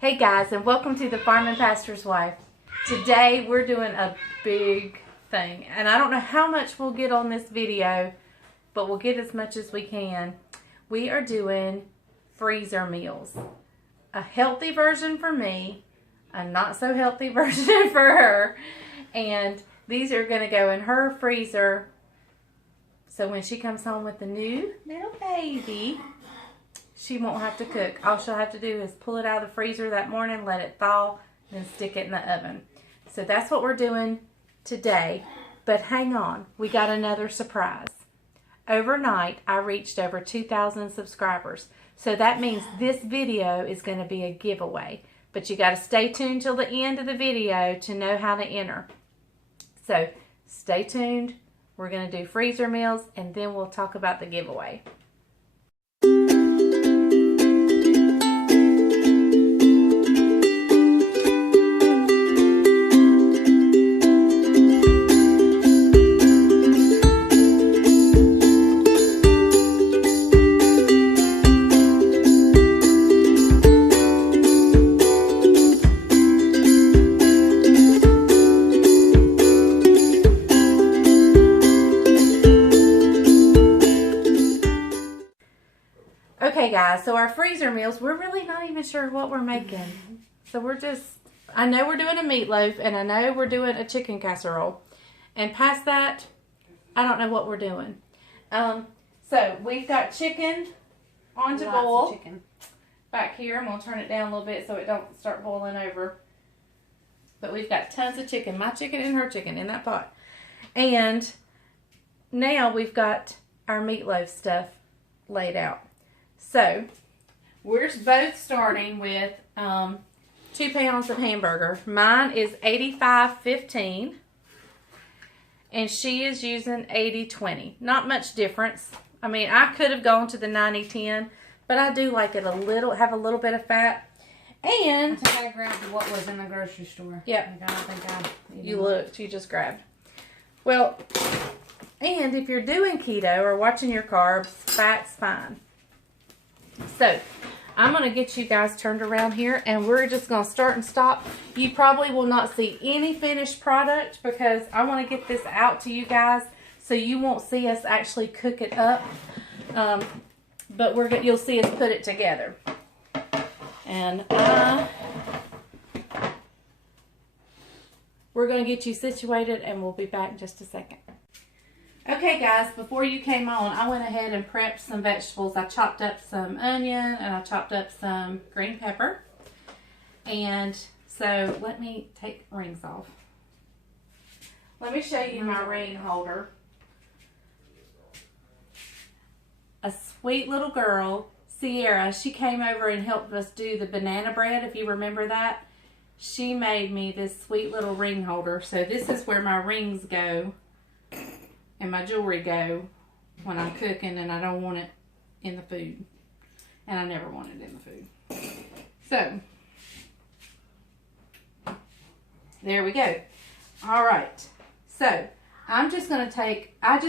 Hey guys, and welcome to the Farm and Pastor's Wife. Today we're doing a big thing, and I don't know how much we'll get on this video, but we'll get as much as we can. We are doing freezer meals. A healthy version for me, a not so healthy version for her, and these are going to go in her freezer, so when she comes home with the new little baby, she won't have to cook. All she'll have to do is pull it out of the freezer that morning, let it thaw, then stick it in the oven. So that's what we're doing today. But hang on, we got another surprise. Overnight, I reached over 2,000 subscribers. So that means this video is going to be a giveaway. But you got to stay tuned till the end of the video to know how to enter. So stay tuned. We're going to do freezer meals, and then we'll talk about the giveaway. Okay guys, so our freezer meals, we're really not even sure what we're making. So I know we're doing a meatloaf, and I know we're doing a chicken casserole. And past that, I don't know what we're doing. So we've got chicken on to boil back here. I'm going to turn it down a little bit so it don't start boiling over. But we've got tons of chicken, my chicken and her chicken in that pot. And now we've got our meatloaf stuff laid out. So, we're both starting with 2 pounds of hamburger. Mine is 85/15, and she is using 80/20. Not much difference. I mean, I could have gone to the 90/10, but I do like it have a little bit of fat. And I think I grabbed what was in the grocery store. Yep. I don't think you looked. You just grabbed. Well, and if you're doing keto or watching your carbs, fat's fine. So, I'm going to get you guys turned around here, and we're just going to start and stop. You probably will not see any finished product because I want to get this out to you guys so you won't see us actually cook it up. But you'll see us put it together. And we're going to get you situated, and we'll be back in just a second. Okay guys, before you came on, I went ahead and prepped some vegetables. I chopped up some onion and I chopped up some green pepper. And so let me take rings off. Let me show you my ring holder. A sweet little girl, Sierra, she came over and helped us do the banana bread, if you remember that. She made me this sweet little ring holder. So this is where my rings go and my jewelry go when I'm cooking, and I don't want it in the food. And I never want it in the food. So, there we go. Alright, so I'm just going to I've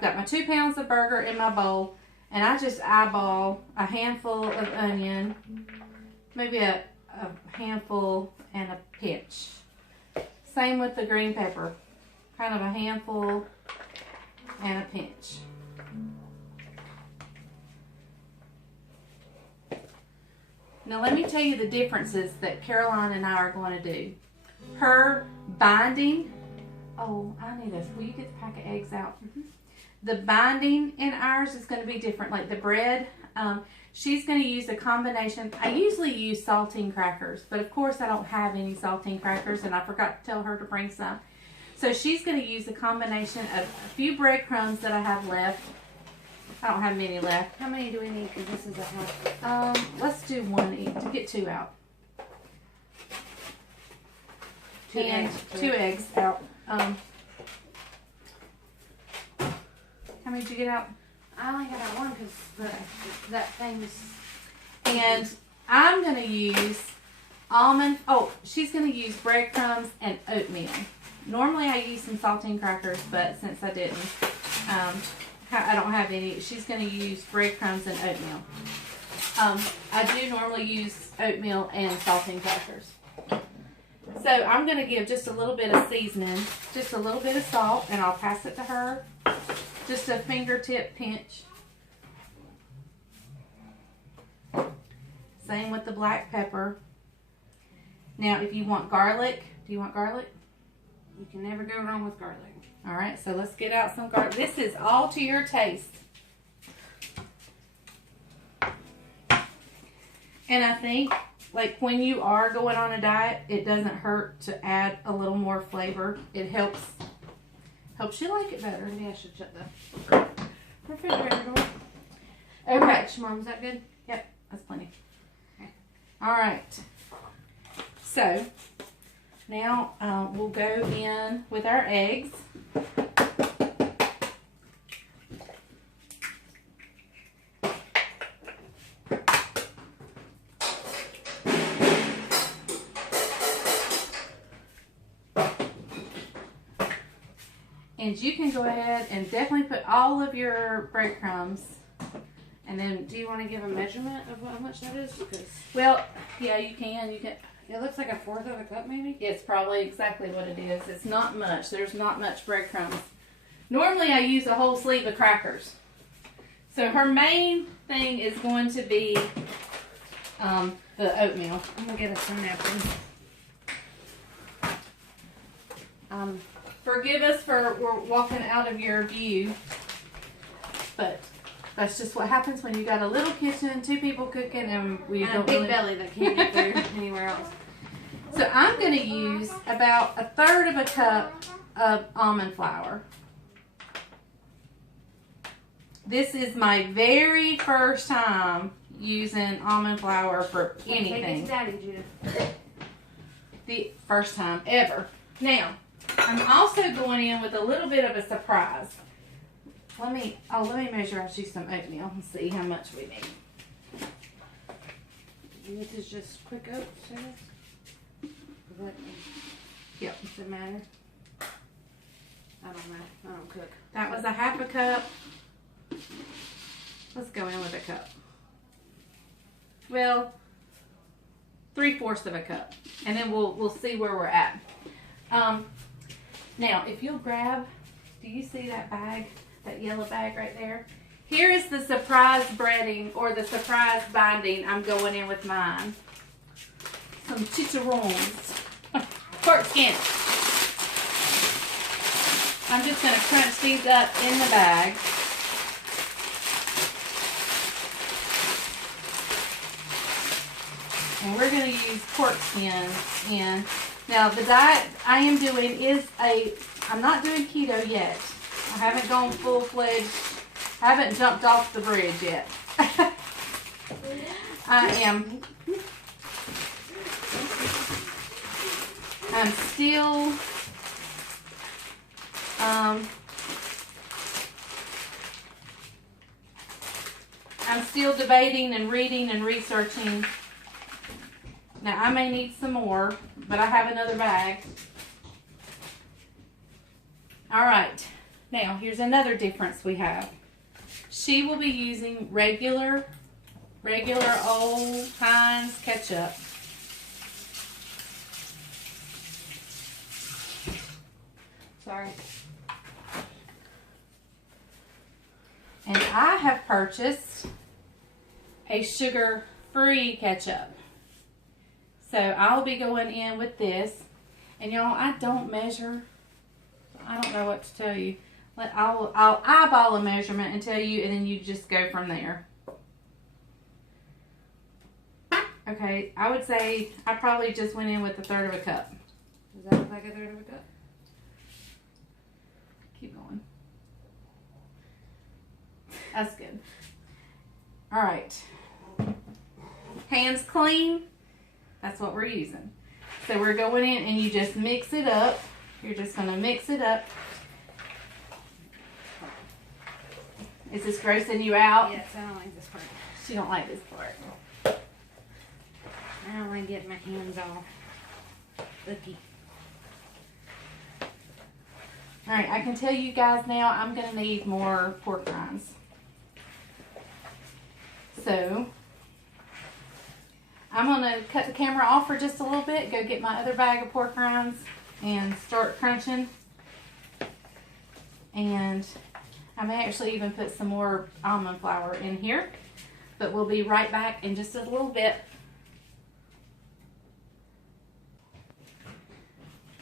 got my 2 pounds of burger in my bowl, and I just eyeball a handful of onion, maybe a handful and a pinch. Same with the green pepper. Kind of a handful and a pinch. Now let me tell you the differences that Caroline and I are going to do. Her binding, oh, I need this. Will you get the pack of eggs out? Mm-hmm. The binding in ours is going to be different. Like the bread, she's going to use a combination. I usually use saltine crackers, but of course I don't have any saltine crackers, and I forgot to tell her to bring some. So she's going to use a combination of a few breadcrumbs that I have left. I don't have many left. How many do we need? Because this is a half. Let's do one each to get 2 out. Two eggs out. How many did you get out? I only got out one because that thing is. And I'm going to use she's going to use breadcrumbs and oatmeal. Normally I use some saltine crackers, but since I didn't, I don't have any. She's going to use breadcrumbs and oatmeal. I do normally use oatmeal and saltine crackers. So I'm going to give just a little bit of seasoning, just a little bit of salt, and I'll pass it to her. Just a fingertip pinch. Same with the black pepper. Now, if you want garlic, do you want garlic? You can never go wrong with garlic. All right, so let's get out some garlic. This is all to your taste. And I think, like, when you are going on a diet, it doesn't hurt to add a little more flavor. It helps you like it better. Maybe I should shut the refrigerator door. Okay, Mom, is that good? yep, that's plenty. Okay. All right. So now we'll go in with our eggs. And you can go ahead and definitely put all of your breadcrumbs. And then, Do you want to give a measurement of how much that is? Because well, yeah, you can. it looks like 1/4 of a cup, maybe. It's probably exactly what it is. It's not much. There's not much breadcrumbs. Normally I use a whole sleeve of crackers. So her main thing is going to be the oatmeal. I'm gonna get us some napkins. Forgive us for we're walking out of your view, but that's just what happens when you got a little kitchen, 2 people cooking, and we And a don't big really... belly that can't get through anywhere else. So I'm going to use about 1/3 of a cup of almond flour. This is my very first time using almond flour for anything. Take it to Daddy, Judith. The first time ever. Now, I'm also going in with a little bit of a surprise. Let me measure out you some oatmeal and see how much we need. And this is just quick oats, I guess. Yep. Does it matter? I don't know. I don't cook. That was 1/2 cup. Let's go in with a cup. Well, 3/4 of a cup, and then we'll see where we're at. Now, if you'll grab, do you see that bag, that yellow bag right there? Here is the surprise breading or the surprise binding I'm going in with mine. Some chicharrones, pork skin. I'm just going to crunch these up in the bag. And we're going to use pork skins in. Now, the diet I am doing is I'm not doing keto yet. I haven't gone full-fledged, I haven't jumped off the bridge yet. I'm still debating and reading and researching. Now, I may need some more, but I have another bag. All right. Now, here's another difference we have. She will be using regular old Heinz ketchup. Sorry. And I have purchased a sugar-free ketchup. So I'll be going in with this. And y'all, I don't measure. I don't know what to tell you. I'll eyeball a measurement and tell you, and then you just go from there. Okay, I would say I probably just went in with 1/3 of a cup. Does that look like 1/3 of a cup? Keep going. That's good. All right. Hands clean. That's what we're using. So we're going in and you just mix it up. You're just going to mix it up. Is this grossing you out? Yes, I don't like this part. She don't like this part. I don't like getting my hands all icky. All right, I can tell you guys now I'm going to need more pork rinds. So I'm going to cut the camera off for just a little bit, go get my other bag of pork rinds and start crunching. And I may actually even put some more almond flour in here, but we'll be right back in just a little bit.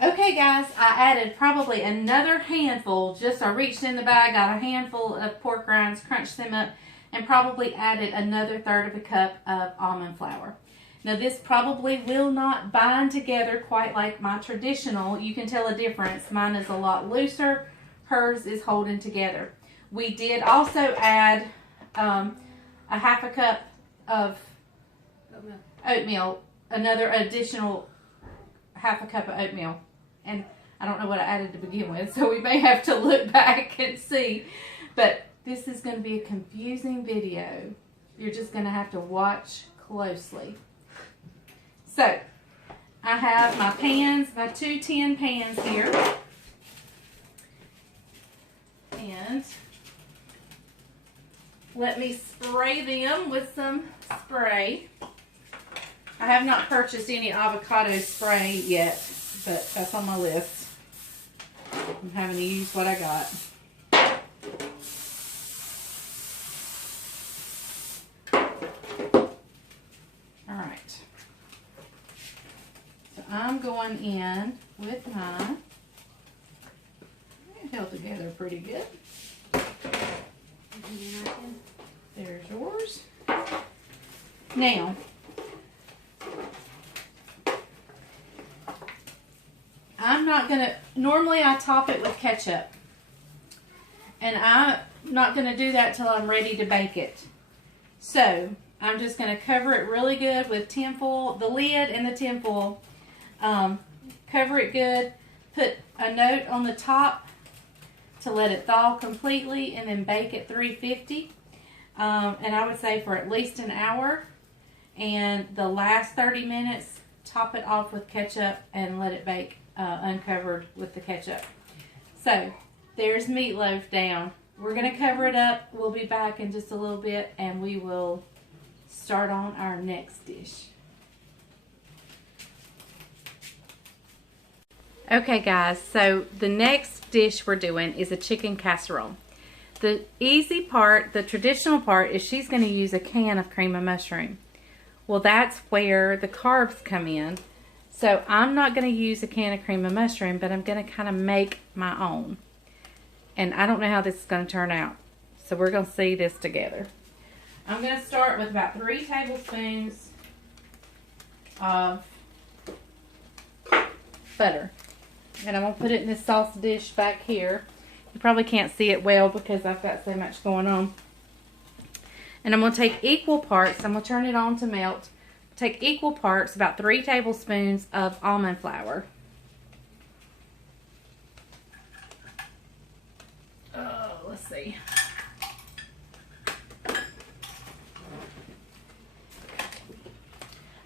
Okay guys, I added probably another handful, I reached in the bag, got a handful of pork rinds, crunched them up, and probably added another 1/3 of a cup of almond flour. Now this probably will not bind together quite like my traditional. You can tell a difference. Mine is a lot looser, hers is holding together. We did also add a 1/2 cup of oatmeal, another additional 1/2 cup of oatmeal. And I don't know what I added to begin with, so we may have to look back and see. But this is going to be a confusing video. You're just going to have to watch closely. So, I have my pans, my 2 tin pans here. And let me spray them with some spray. I have not purchased any avocado spray yet, but that's on my list. I'm having to use what I got. Alright. So I'm going in with mine. It held together pretty good. There's yours. Now, I'm not going to, normally I top it with ketchup. And I'm not going to do that till I'm ready to bake it. So, I'm just going to cover it really good with tin foil, the lid and the tin foil. Cover it good. Put a note on the top to let it thaw completely and then bake at 350. And I would say for at least an hour. And the last 30 minutes, top it off with ketchup and let it bake uncovered with the ketchup. So, there's meatloaf down. We're going to cover it up. We'll be back in just a little bit and we will start on our next dish. Okay guys, so the next dish we're doing is a chicken casserole. The easy part, the traditional part, is she's going to use a can of cream of mushroom. Well, that's where the carbs come in. So I'm not going to use a can of cream of mushroom, but I'm going to kind of make my own. And I don't know how this is going to turn out. So we're going to see this together. I'm going to start with about 3 tablespoons of butter. And I'm going to put it in this sauce dish back here. You probably can't see it well because I've got so much going on. And I'm going to take equal parts. I'm going to turn it on to melt. Take equal parts, about 3 tablespoons of almond flour. Let's see.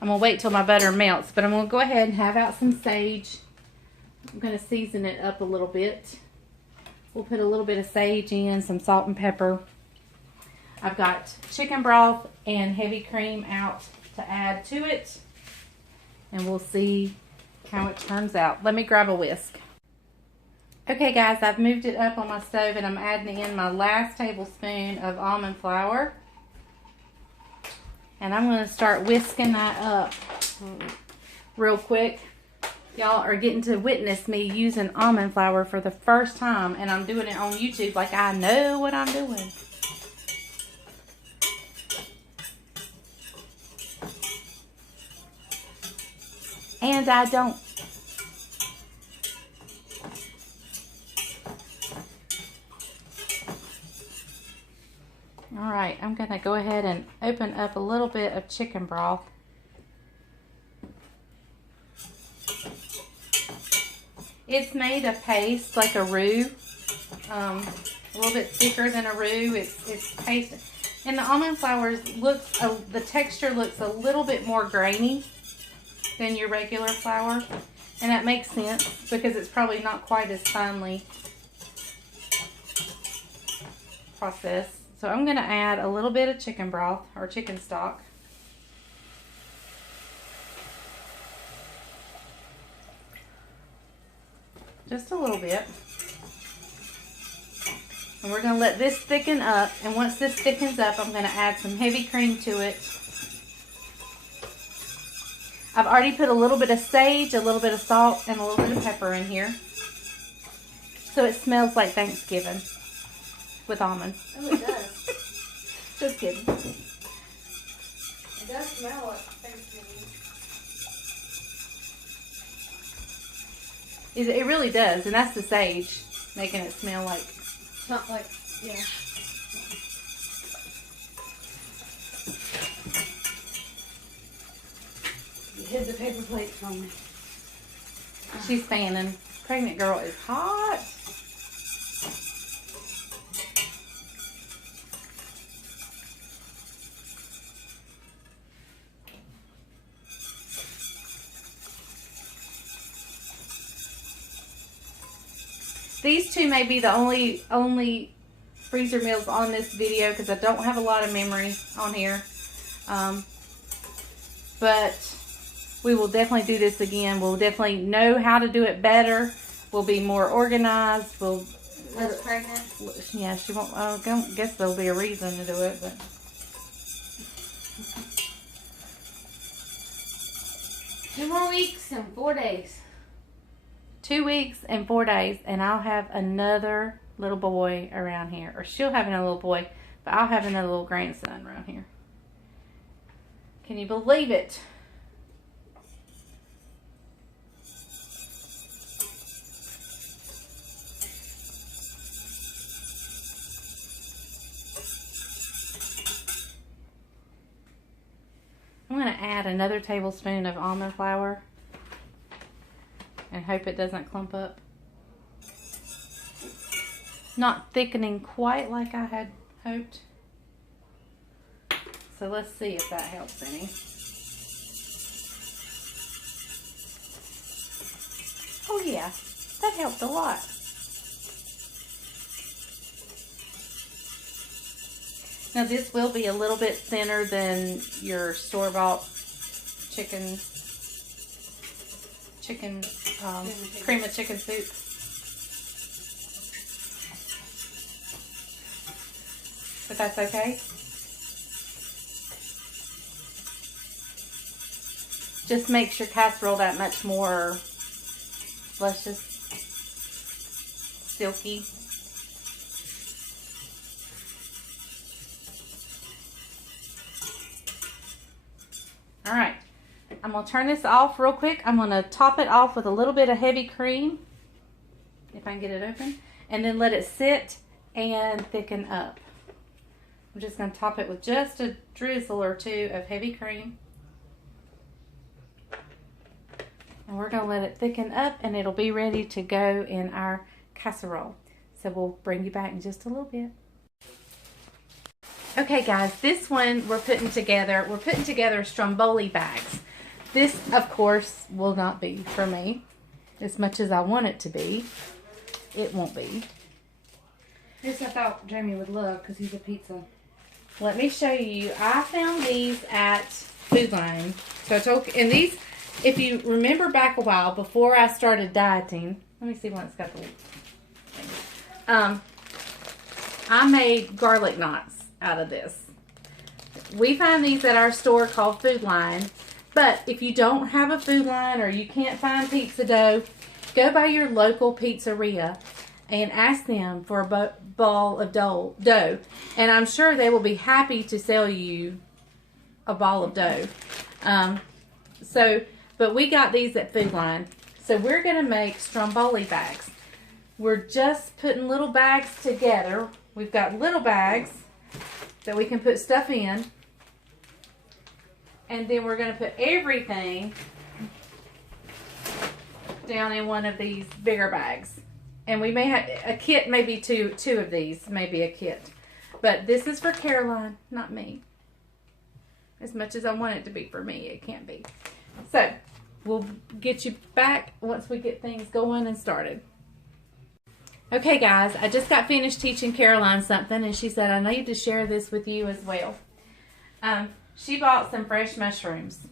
I'm going to wait till my butter melts, but I'm going to go ahead and have out some sage. I'm going to season it up a little bit. We'll put a little bit of sage in, some salt and pepper. I've got chicken broth and heavy cream out to add to it. And we'll see how it turns out. Let me grab a whisk. Okay guys, I've moved it up on my stove and I'm adding in my last tablespoon of almond flour. And I'm going to start whisking that up real quick. Y'all are getting to witness me using almond flour for the first time, and I'm doing it on YouTube like I know what I'm doing. And I don't. Alright, I'm going to go ahead and open up a little bit of chicken broth. It's made a paste like a roux, a little bit thicker than a roux. It's paste, and the almond flour looks, the texture looks a little bit more grainy than your regular flour, and that makes sense because it's probably not quite as finely processed. So I'm going to add a little bit of chicken broth or chicken stock. just a little bit. And we're going to let this thicken up. And once this thickens up, I'm going to add some heavy cream to it. I've already put a little bit of sage, a little bit of salt, and a little bit of pepper in here. So it smells like Thanksgiving with almonds. Oh, it does. Just kidding. It does smell like Thanksgiving. It really does, and that's the sage making it smell like. It's not like, yeah. You hid the paper plate from me. She's fanning. Pregnant girl is hot. These two may be the only freezer meals on this video because I don't have a lot of memory on here. But we will definitely do this again. We'll definitely know how to do it better. We'll be more organized. We'll Less pregnant? Yeah, she won't. I guess there'll be a reason to do it, but. Two more weeks and 4 days. 2 weeks and 4 days, and I'll have another little boy around here. Or she'll have another little boy, but I'll have another little grandson around here. Can you believe it? I'm going to add another tablespoon of almond flour. And hope it doesn't clump up. Not thickening quite like I had hoped. So let's see if that helps any. Oh yeah, that helped a lot. Now this will be a little bit thinner than your store-bought chicken cream of chicken soup. But that's okay. Just makes your casserole that much more luscious, silky. All right. I'm going to turn this off real quick. I'm going to top it off with a little bit of heavy cream, if I can get it open, and then let it sit and thicken up. I'm just going to top it with just a drizzle or two of heavy cream. And we're going to let it thicken up, and it'll be ready to go in our casserole. So we'll bring you back in just a little bit. Okay guys, this one we're putting together stromboli bags. This, of course, will not be for me as much as I want it to be. It won't be. This I thought Jamie would love because he's a pizza. Let me show you. I found these at Food Line. So I told, and these, if you remember back a while before I started dieting, let me see when it's got the thing. I made garlic knots out of this. We find these at our store called Food Line. But if you don't have a Food Line or you can't find pizza dough, go by your local pizzeria and ask them for a ball of dough. And I'm sure they will be happy to sell you a ball of dough. But we got these at Food Line. So we're going to make stromboli bags. We're just putting little bags together. We've got little bags that we can put stuff in. And then we're going to put everything down in one of these bigger bags. And we may have a kit, maybe two of these, maybe a kit. But this is for Caroline, not me. As much as I want it to be for me, it can't be. So, we'll get you back once we get things going and started. Okay guys, I just got finished teaching Caroline something, and she said I need to share this with you as well. She bought some fresh mushrooms,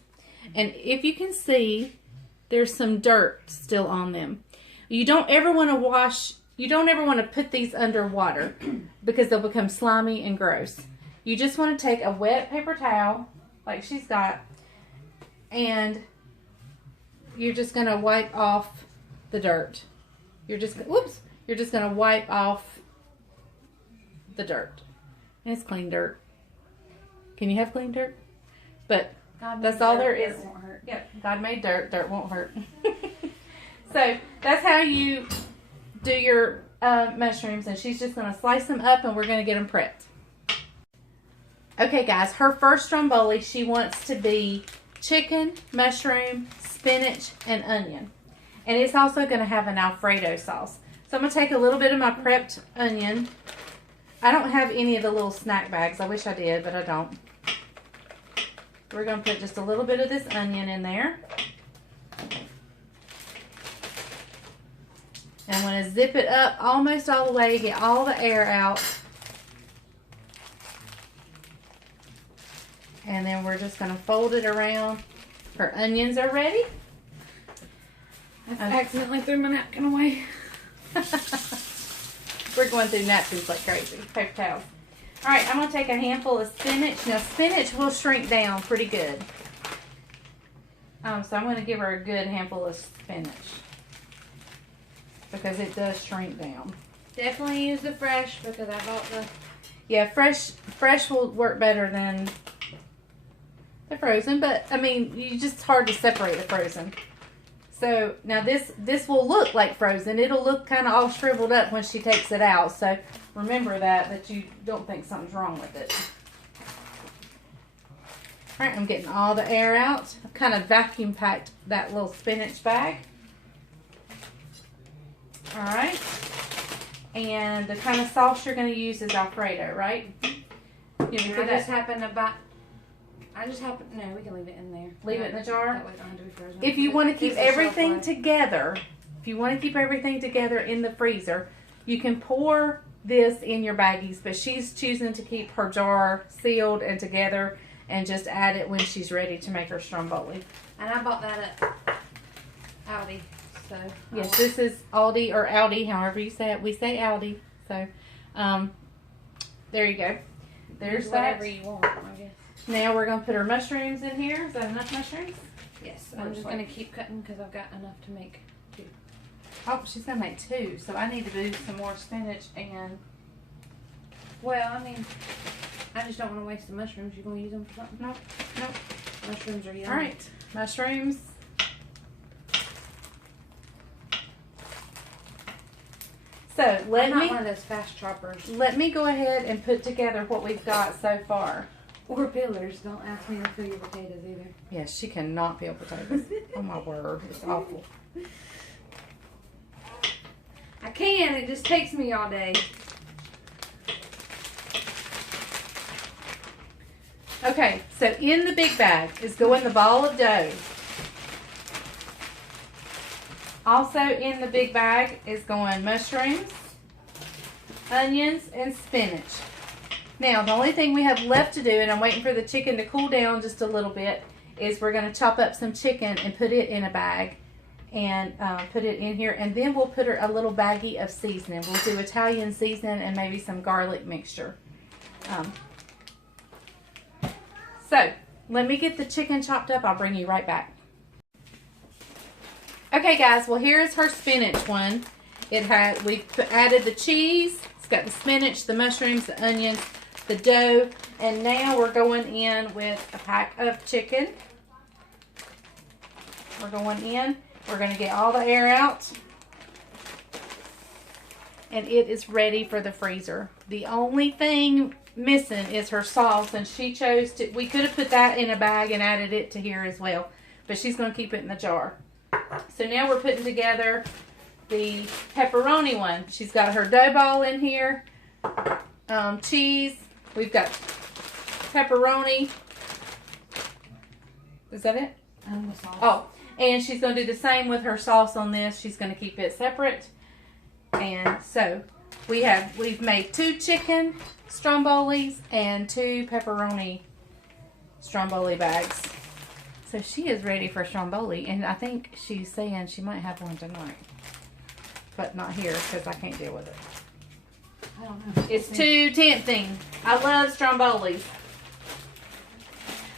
and if you can see, there's some dirt still on them. You don't ever want to wash, you don't ever want to put these under water because they'll become slimy and gross. You just want to take a wet paper towel, like she's got, and you're just going to wipe off the dirt. You're just going to wipe off the dirt. And it's clean dirt. Can you have clean dirt? But that's all there is. Dirt won't hurt. Yep, God made dirt. Dirt won't hurt. So that's how you do your mushrooms, and she's just going to slice them up, and we're going to get them prepped. Okay, guys, her first stromboli, she wants to be chicken, mushroom, spinach, and onion. And it's also going to have an Alfredo sauce. So I'm going to take a little bit of my prepped onion. I don't have any of the little snack bags. I wish I did, but I don't. We're going to put just a little bit of this onion in there. And I'm going to zip it up almost all the way, get all the air out. And then we're just going to fold it around. Her onions are ready. I accidentally threw my napkin away. We're going through napkins like crazy. Paper towels. Alright, I'm going to take a handful of spinach. Now, spinach will shrink down pretty good. So I'm going to give her a good handful of spinach. Because it does shrink down. Definitely use the fresh because I bought the... Yeah, fresh will work better than the frozen. But, I mean, it's hard to separate the frozen. So, now this will look like frozen. It'll look kind of all shriveled up when she takes it out. So, remember that you don't think something's wrong with it. Alright, I'm getting all the air out. I've kind of vacuum packed that little spinach bag. Alright. And the kind of sauce you're going to use is Alfredo, right? No, we can leave it in there. Leave it in the jar? That way it don't have to be frozen. If you want to keep everything together, in the freezer, you can pour this in your baggies, but she's choosing to keep her jar sealed and together and just add it when she's ready to make her stromboli. And I bought that at Aldi. So yes, this is Aldi or Aldi, however you say it. We say Aldi. So, there you go. There's that. Whatever you want, I guess. Now we're going to put our mushrooms in here. Is that enough mushrooms? Yes. I'm just going to keep cutting because I've got enough to make 2. Oh, she's going to make 2. So I need to do some more spinach and... Well, I mean, I just don't want to waste the mushrooms. You going to use them for something? Nope. Mushrooms are yummy. All right. Mushrooms. So I'm not one of those fast choppers. Let me go ahead and put together what we've got so far. Or peelers. Don't ask me to peel your potatoes either. Yes, she cannot peel potatoes. Oh my word, it's awful. I can. It just takes me all day. Okay, so in the big bag is going the ball of dough. Also in the big bag is going mushrooms, onions, and spinach. Now, the only thing we have left to do, and I'm waiting for the chicken to cool down just a little bit, is we're going to chop up some chicken and put it in a bag and put it in here. And then we'll put a little baggie of seasoning. We'll do Italian seasoning and maybe some garlic mixture. So, let me get the chicken chopped up. I'll bring you right back. Okay, guys. Well, here's her spinach one. We've added the cheese. It's got the spinach, the mushrooms, the onions, the dough, and now we're going in with a pack of chicken. We're going in. We're going to get all the air out. And it is ready for the freezer. The only thing missing is her sauce, and she chose to, we could have put that in a bag and added it to here as well, but she's going to keep it in the jar. So now we're putting together the pepperoni one. She's got her dough ball in here, cheese, we've got pepperoni. Is that it? And the sauce. Oh, and she's going to do the same with her sauce on this. She's going to keep it separate. And so we've made 2 chicken strombolis and 2 pepperoni stromboli bags. So she is ready for stromboli, and I think she's saying she might have one tonight. but not here because I can't deal with it. I don't know. It's too tempting. I love strombolis.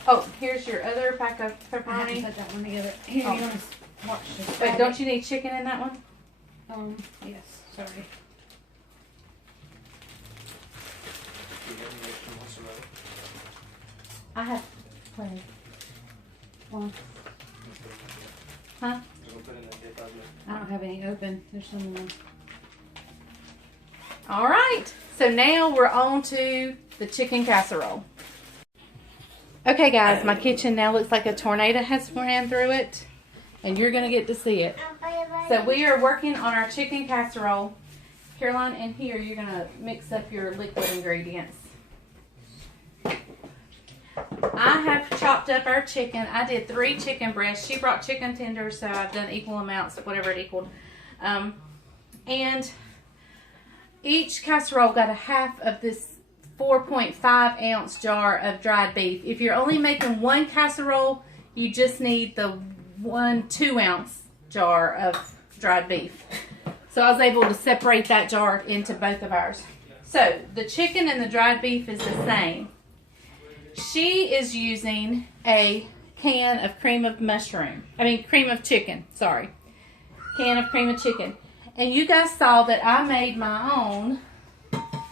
Oh, here's your other pack of I haven't pepperoni. put that one together. Here, you want to watch this. Wait, don't you need chicken in that one? Yes, sorry. I have plenty. One. Huh? I don't have any open. There's some in there. All right. So now we're on to the chicken casserole. Okay, guys, my kitchen now looks like a tornado has ran through it, and you're going to get to see it. So we are working on our chicken casserole. Caroline, in here, you're going to mix up your liquid ingredients. I have chopped up our chicken. I did 3 chicken breasts. She brought chicken tenders, so I've done equal amounts, whatever it equaled. And each casserole got a half of this 4.5 ounce jar of dried beef. If you're only making 1 casserole, you just need the 2 ounce jar of dried beef. So I was able to separate that jar into both of ours. So the chicken and the dried beef is the same. She is using a can of cream of chicken, sorry. Can of cream of chicken. And you guys saw that I made my own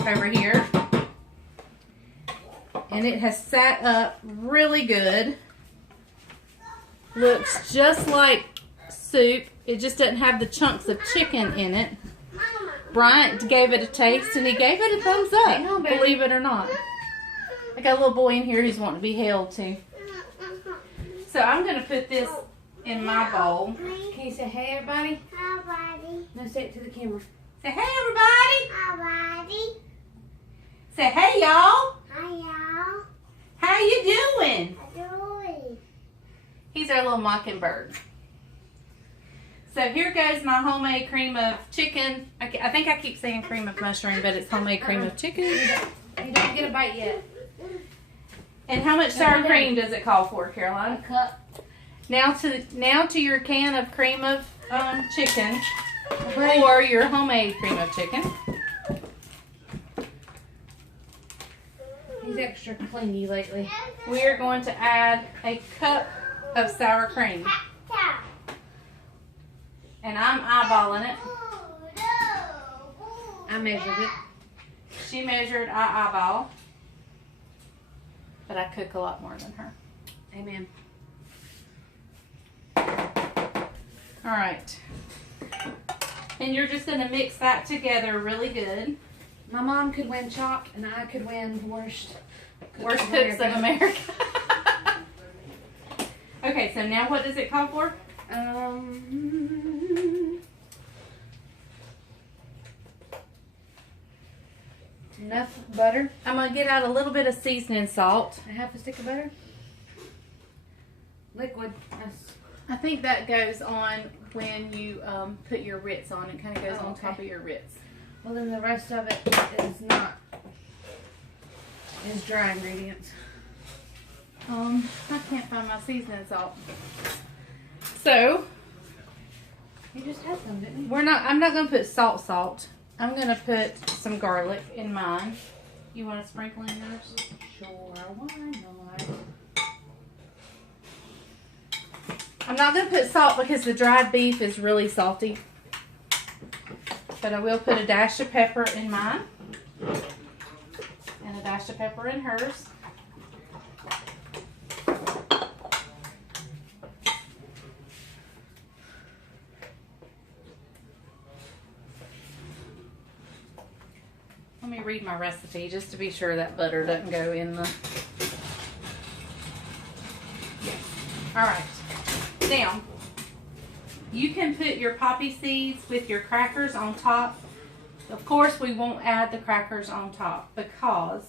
over here. And it has sat up really good. Looks just like soup. It just doesn't have the chunks of chicken in it. Bryant gave it a taste and he gave it a thumbs up, believe it or not. I got a little boy in here who's wanting to be held too. So I'm going to put this in my bowl. Can you say hey, everybody? Hi, buddy. No, say it to the camera. Say hey, everybody. Hi, buddy. Say hey, y'all. Hi, y'all. How you doing? Doing. He's our little mockingbird. So here goes my homemade cream of chicken. I think I keep saying cream of mushroom, but it's homemade cream of chicken. You don't get a bite yet. And how much sour cream does it call for, Caroline? A cup. Now to your can of cream of chicken, or your homemade cream of chicken. He's extra clingy lately. We are going to add a cup of sour cream. And I'm eyeballing it. I measured it. She measured, I eyeball. But I cook a lot more than her. Amen. Alright. And you're just going to mix that together really good. My mom could win chalk, and I could win worst Worst cooks of America. Okay, so now what does it call for? Enough butter. I'm going to get out a little bit of seasoning salt. A half a stick of butter. Liquid. I think that goes on when you put your Ritz on. It kind of goes on top of your Ritz. Well, then the rest of it is not. Is dry ingredients. I can't find my seasoning salt. So You just had some, didn't you? I'm not going to put salt. I'm going to put some garlic in mine. You want to sprinkle in yours? Sure, why not? I'm not going to put salt because the dried beef is really salty. But I will put a dash of pepper in mine. And a dash of pepper in hers. Let me read my recipe just to be sure that butter doesn't go in the... Alright. Now, you can put your poppy seeds with your crackers on top. Of course, we won't add the crackers on top because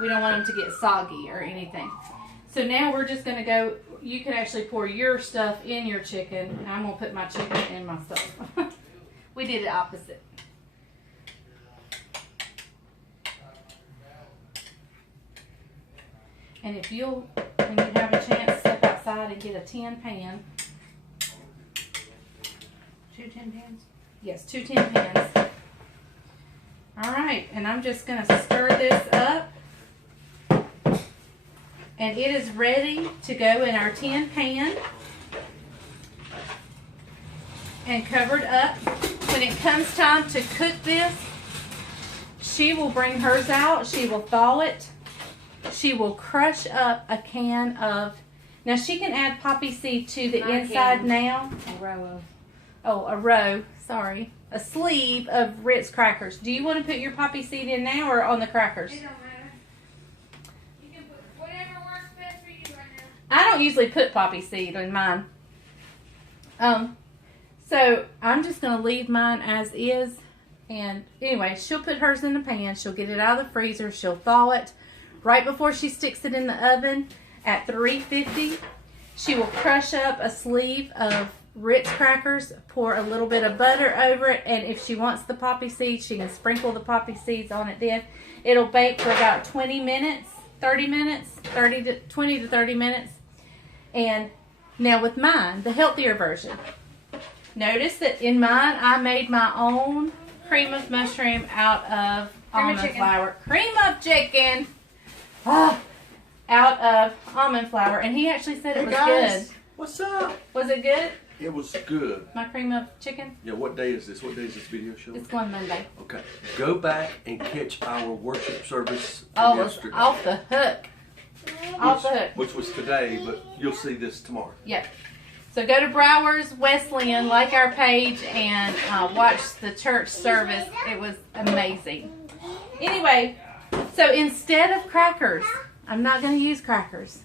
we don't want them to get soggy or anything. So now we're just going to go, you can actually pour your stuff in your chicken, and I'm going to put my chicken in my stuff. We did it opposite. And if you'll, when you have a chance, step outside and get a tin pan. 2 tin pans. Yes, 2 tin pans. All right, and I'm just going to stir this up. And it is ready to go in our tin pan and covered up. When it comes time to cook this, she will bring hers out. She will thaw it. She will crush up a can of, now she can add poppy seed to the inside now. A row of. Oh, a row, sorry. A sleeve of Ritz crackers. Do you want to put your poppy seed in now or on the crackers? It don't matter. You can put whatever works best for you right now. I don't usually put poppy seed in mine. So I'm just going to leave mine as is. And anyway, she'll put hers in the pan. She'll get it out of the freezer. She'll thaw it right before she sticks it in the oven at 350. She will crush up a sleeve of Ritz crackers, pour a little bit of butter over it, and if she wants the poppy seeds, she can sprinkle the poppy seeds on it then. It'll bake for about 20 minutes, 30 minutes, 20 to 30 minutes. And now with mine, the healthier version, notice that in mine, I made my own cream of mushroom out of almond flour. Cream of chicken. Out of almond flour. And he actually said it was good. What's up? Was it good? It was good. My cream of chicken? Yeah, what day is this? What day is this video showing? It's going Monday. Okay. Go back and catch our worship service Oh, from it's yesterday. off the hook. Off the hook. Which was today, but you'll see this tomorrow. Yeah. So go to Browers Wesleyan, like our page, and watch the church service. It was amazing. Anyway, so instead of crackers, I'm not going to use crackers.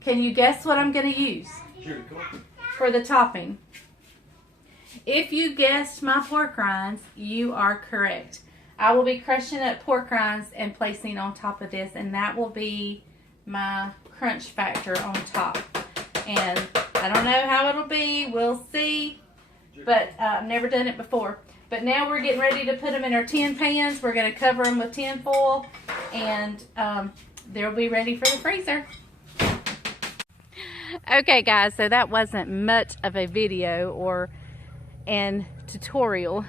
Can you guess what I'm going to use for the topping? If you guessed my pork rinds, you are correct. I will be crushing up pork rinds and placing on top of this, and that will be my crunch factor on top. And I don't know how it'll be. We'll see. But I've never done it before. But now we're getting ready to put them in our tin pans. We're going to cover them with tin foil, and they'll be ready for the freezer. Okay, guys, so that wasn't much of a video or an tutorial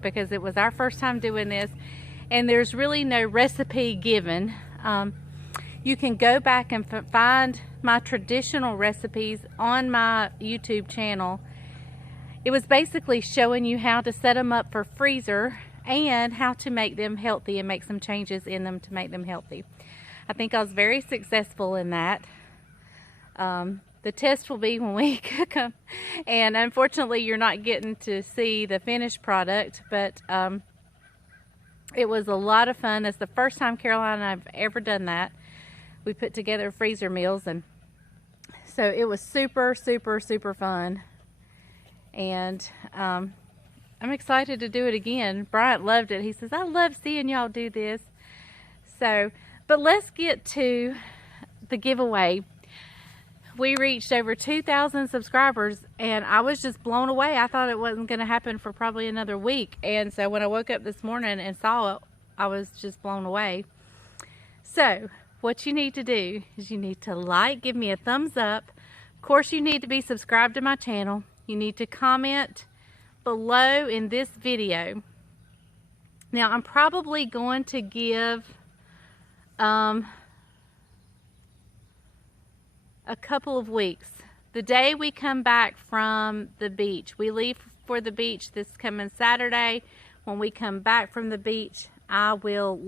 because it was our first time doing this, and there's really no recipe given. You can go back and find my traditional recipes on my YouTube channel. It was basically showing you how to set them up for freezer and how to make them healthy and make some changes in them to make them healthy. I think I was very successful in that. The test will be when we cook them, and unfortunately you're not getting to see the finished product, but it was a lot of fun. It's the first time Caroline and I have ever done that. We put together freezer meals, and so it was super fun, and I'm excited to do it again. Bryant loved it. He says, I love seeing y'all do this. So, but let's get to the giveaway. We reached over 2,000 subscribers, and I was just blown away. I thought it wasn't going to happen for probably another week, and so when I woke up this morning and saw it, I was just blown away. So what you need to do is you need to like, give me a thumbs up. Of course, you need to be subscribed to my channel. You need to comment below in this video. Now, I'm probably going to give a couple of weeks. The day we come back from the beach, we leave for the beach this coming Saturday. When we come back from the beach, I will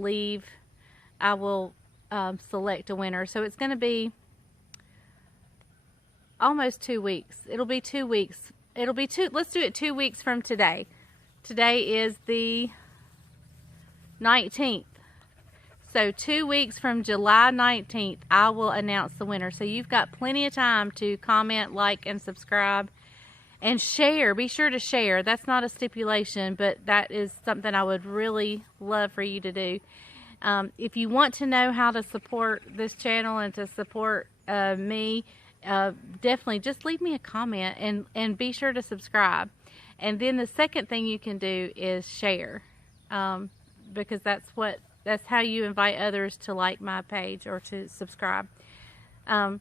select a winner. So it's going to be almost 2 weeks. It'll be 2 weeks. Let's do it 2 weeks from today. Today is the 19th. So 2 weeks from July 19th, I will announce the winner. So you've got plenty of time to comment, like, and subscribe, and share. Be sure to share. That's not a stipulation, but that is something I would really love for you to do. If you want to know how to support this channel and to support me, definitely just leave me a comment and be sure to subscribe. And then the second thing you can do is share, because that's how you invite others to like my page or to subscribe. And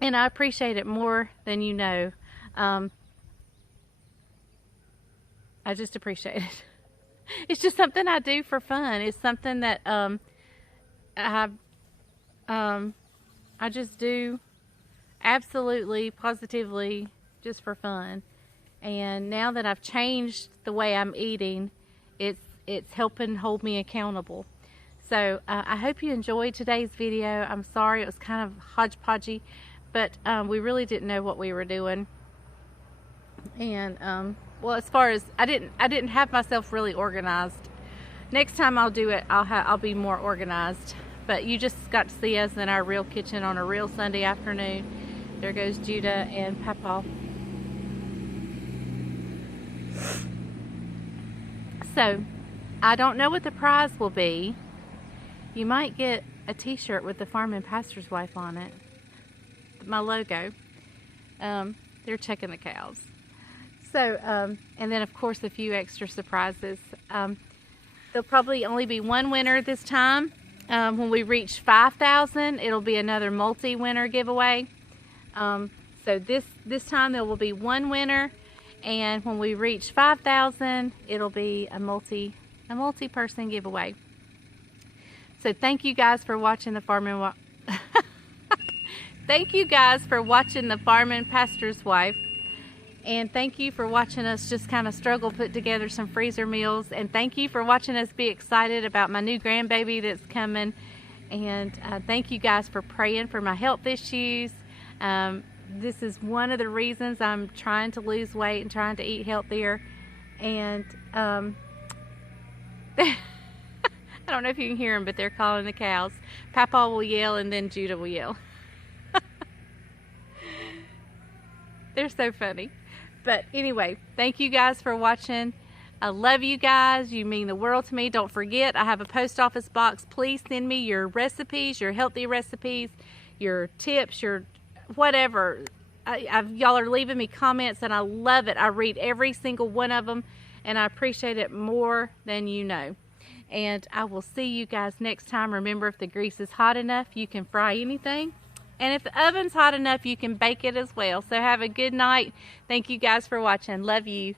I appreciate it more than you know. I just appreciate it. It's just something I do for fun. It's something that I just do absolutely, positively, just for fun. And now that I've changed the way I'm eating, it's helping hold me accountable. So I hope you enjoyed today's video. I'm sorry it was kind of hodgepodgey, but we really didn't know what we were doing. And well, as far as I didn't have myself really organized. Next time I'll do it, I'll be more organized. But you just got to see us in our real kitchen on a real Sunday afternoon. There goes Judah and Papa. So, I don't know what the prize will be. You might get a t-shirt with the Farm and Pastor's Wife on it. My logo. They're checking the cows. So, and then of course a few extra surprises. There'll probably only be one winner this time. When we reach 5,000, it'll be another multi-winner giveaway. So this time there will be one winner, and when we reach 5,000, it'll be a multi-person giveaway. So thank you guys for watching the Farm and Thank you guys for watching the Farm and Pastor's Wife. And thank you for watching us just kind of struggle put together some freezer meals. And thank you for watching us be excited about my new grandbaby that's coming. And thank you guys for praying for my health issues. This is one of the reasons I'm trying to lose weight and trying to eat healthier. And I don't know if you can hear them, but they're calling the cows. Papa will yell and then Judah will yell. They're so funny. But anyway, thank you guys for watching. I love you guys. You mean the world to me. Don't forget, I have a post office box. Please send me your recipes, your healthy recipes, your tips, your whatever. Y'all are leaving me comments, and I love it. I read every single one of them, and I appreciate it more than you know. And I will see you guys next time. Remember, if the grease is hot enough, you can fry anything. And if the oven's hot enough, you can bake it as well. So have a good night. Thank you guys for watching. Love you.